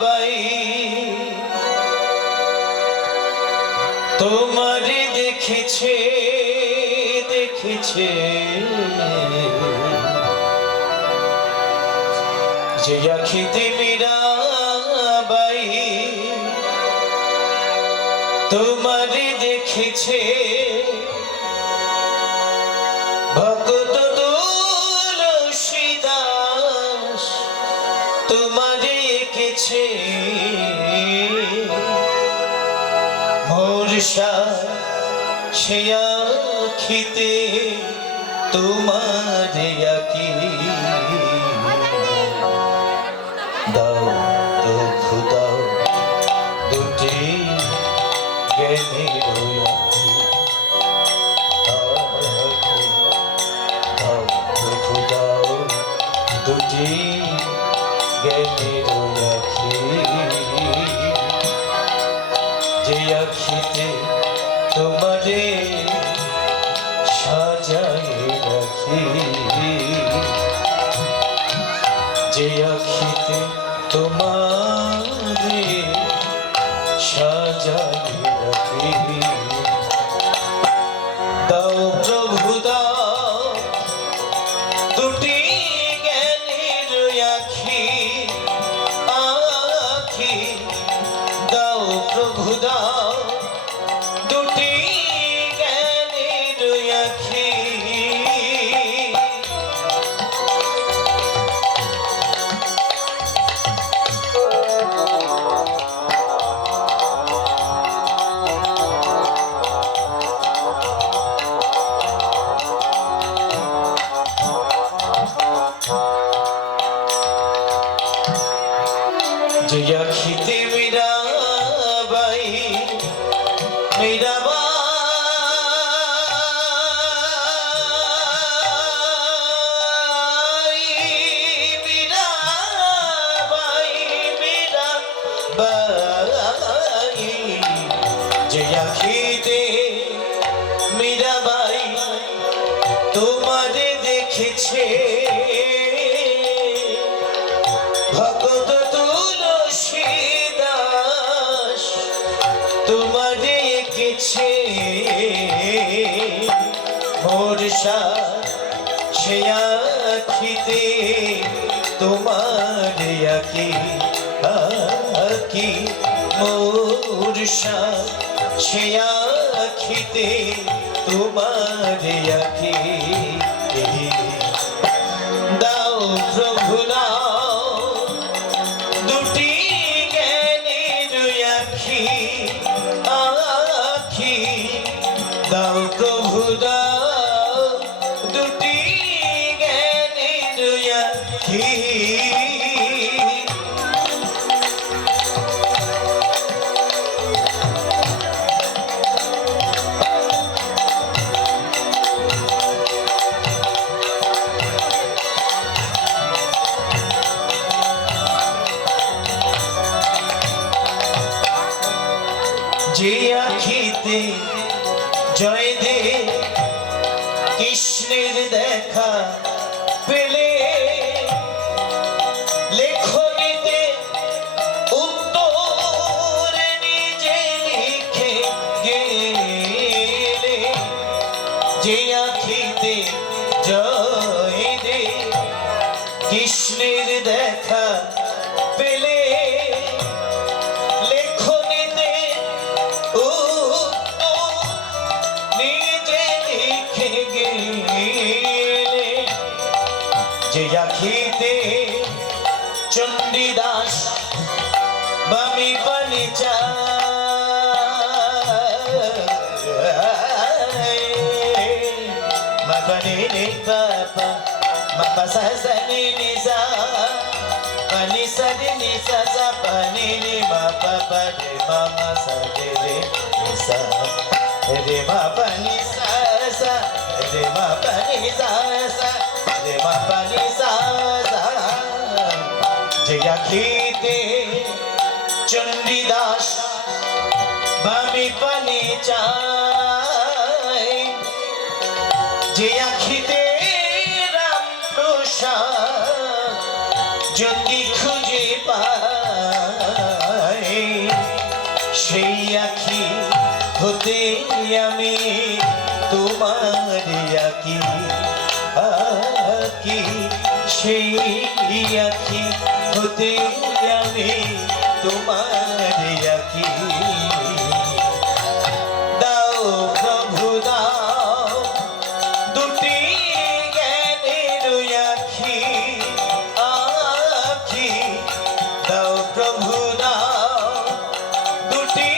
by তোমারে দেখেছে দেখেছে যে আখিতে মীরাবাই তোমারে দেখেছে ভক্ত তুলসীদাস তোমারে এঁকেছে মোরসা সে আখিতে তোমারে আঁকি দাও তো খুদাও দুটি জ্ঞানের আঁখি দাও তো খুদাও দুটি জ্ঞানের আঁখি যে আখিতে তোমারে সাজাই রাখি যে আখিতে তোমারে সাজাই রাখি দাও প্রভু দাও দুটি জ্ঞানের আখি আখি দাও প্রভু দাও দুটি জ্ঞানের আখি যে আখিতে মীরাবাই মীরাবাই মীরাবাই মীরাবাই যে আখিতে মীরাবাই তোমারে দেখেছে ভক্ত তুলসীদাস তোমারে এঁকেছে মোরসা সে আখিতে তোমারে আঁকি আঁকি মোরসা সে আখিতে তোমারে আঁকি দাও প্রভু দাও দুটি জ্ঞানের আখি আখি দাও প্রভু দাও দুটি জ্ঞানের আখি যে আখিতে জয়দেব কৃষ্ণের দেখা পেলে লেখনীতে উত্তর নিজে লিখে গেলে যে আখিতে জয়দেব কৃষ্ণের দেখা পেলে যে আখিতে চণ্ডীদাস বামি পানি চায় মাপানি নি পাপা মাপা সানি নি সা পানি সানি নি সা সা পানি নি মাপা পারে মামা সানি রে সা রে মা পানি সা সা রে মা পানি সা সা রে মা পানি সা সা যে আখিতে চণ্ডীদাস বামি পানি চায় যে আখিতে রাম প্রসাদ যদি খুঁজে পায় সেই আখি হতে আমি তোমার আঁকি আঁকি সেই আখি হতে আমি তোমার আঁকি দাও প্রভু দাও দুটি জ্ঞানের আখি আখি দাও প্রভু দাও দুটি